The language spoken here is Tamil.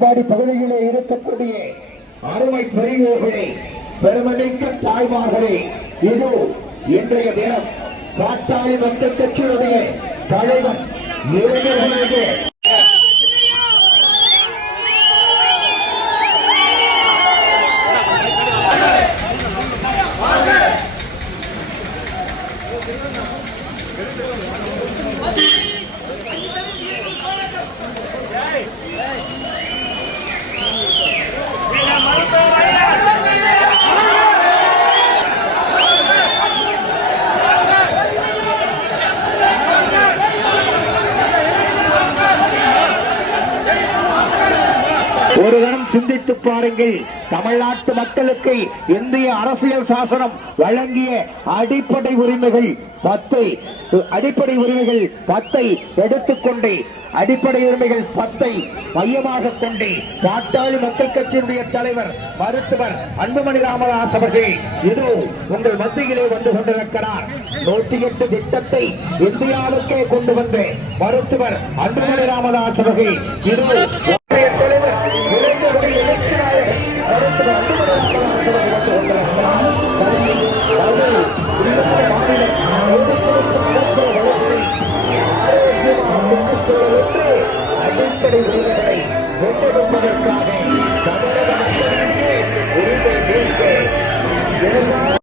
வாணியம்பாடி பகுதியிலே இருக்கக்கூடிய அருமை பெரியோர்களே, பெருமமிக்க தாய்மார்களே, இது இன்றைய தினம் பாட்டாளி மக்கள் கட்சியுடைய தலைவர் இளைஞர்களுக்கு ஒரு கணம் சிந்தித்து பாருங்கள். தமிழ்நாட்டு மக்களுக்கு இந்திய அரசியல் சாசனம் வழங்கிய அடிப்படை உரிமைகள் 10 எடுத்துக்கொண்டு அடிப்படை உரிமைகள் 10 மையமாக கொண்டு பாட்டாளி மக்கள் கட்சியினுடைய தலைவர் மருத்துவர் அன்புமணி ராமதாஸ் அவர்கள் இது உங்கள் மத்தியிலே வந்து கொண்டிருக்கிறார். 108 திட்டத்தை இந்தியாவுக்கே கொண்டு வந்த மருத்துவர் அன்புமணி ராமதாஸ் அவர்கள் இது